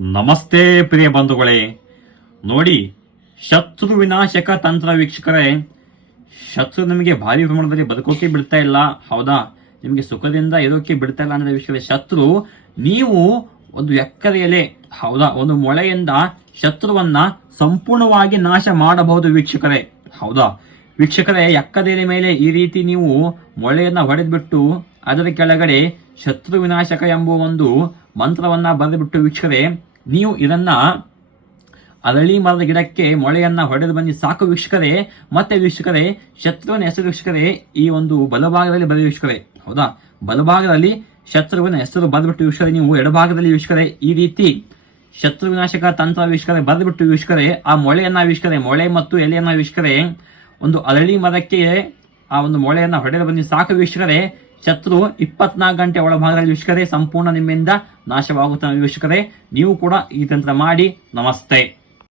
ನಮಸ್ತೆ ಪ್ರಿಯ ಬಂಧುಗಳೇ. ನೋಡಿ, ಶತ್ರು ವಿನಾಶಕ ತಂತ್ರ ವೀಕ್ಷಕರೇ. ಶತ್ರು ನಿಮಗೆ ಭಾರಿ ಪ್ರಮಾಣದಲ್ಲಿ ಬದುಕೋಕೆ ಬಿಡ್ತಾ ಇಲ್ಲ, ಹೌದಾ? ನಿಮಗೆ ಸುಖದಿಂದ ಇರೋಕೆ ಬಿಡ್ತಾ ಇಲ್ಲ ಅಂದ್ರೆ ವೀಕ್ಷಕರೇ, ಶತ್ರು ನೀವು ಒಂದು ಎಕ್ಕರೆಯಲ್ಲೇ, ಹೌದಾ, ಒಂದು ಮೊಳೆಯಿಂದ ಶತ್ರುವನ್ನ ಸಂಪೂರ್ಣವಾಗಿ ನಾಶ ಮಾಡಬಹುದು ವೀಕ್ಷಕರೇ, ಹೌದಾ? ವೀಕ್ಷಕರೇ, ಎಕ್ಕರೆಯ ಮೇಲೆ ಈ ರೀತಿ ನೀವು ಮೊಳೆಯನ್ನ ಹೊಡೆದ್ಬಿಟ್ಟು ಅದರ ಕೆಳಗಡೆ ಶತ್ರು ವಿನಾಶಕ ಎಂಬ ಒಂದು ಮಂತ್ರವನ್ನ ಬರೆದುಬಿಟ್ಟು ವೀಕ್ಷಕರೇ, ನೀವು ಇದನ್ನ ಅರಳಿ ಮರದ ಗಿಡಕ್ಕೆ ಮೊಳೆಯನ್ನ ಹೊಡೆದು ಬನ್ನಿ, ಸಾಕು ವೀಕ್ಷಕರೇ. ಮತ್ತೆ ವೀಕ್ಷಕರೇ, ಶತ್ರುವಿನ ಹೆಸರು ವೀಕ್ಷಕರೇ ಈ ಒಂದು ಬಲಭಾಗದಲ್ಲಿ ಬರೆದ ವೀಕ್ಷಕರೇ, ಹೌದಾ? ಬಲಭಾಗದಲ್ಲಿ ಶತ್ರುವಿನ ಹೆಸರು ಬರೆದ್ಬಿಟ್ಟು ವೀಕ್ಷಕರೇ, ನೀವು ಎಡಭಾಗದಲ್ಲಿ ವೀಕ್ಷಕರೇ ಈ ರೀತಿ ಶತ್ರು ವಿನಾಶಕ ತಂತ್ರ ವೀಕ್ಷಕರೇ ಬರೆದ್ಬಿಟ್ಟು ವೀಕ್ಷಕರೇ, ಆ ಮೊಳೆಯನ್ನ ವೀಕ್ಷಕರೇ, ಮೊಳೆ ಮತ್ತು ಎಲೆಯನ್ನ ವೀಕ್ಷಕರೇ ಒಂದು ಅರಳಿ ಮರಕ್ಕೆ ಆ ಒಂದು ಮೊಳೆಯನ್ನ ಹೊಡೆದು ಬನ್ನಿ, ಸಾಕು ವೀಕ್ಷಕರೇ. ಶತ್ರು 24 ಗಂಟೆ ಒಳಭಾಗದಲ್ಲಿ ವೀಕ್ಷಕರೇ ಸಂಪೂರ್ಣ ನಿಮ್ಮಿಂದ ನಾಶವಾಗುತ್ತಾನೆ ವೀಕ್ಷಕರೇ. ನೀವು ಕೂಡ ಈ ತಂತ್ರ ಮಾಡಿ. ನಮಸ್ತೆ.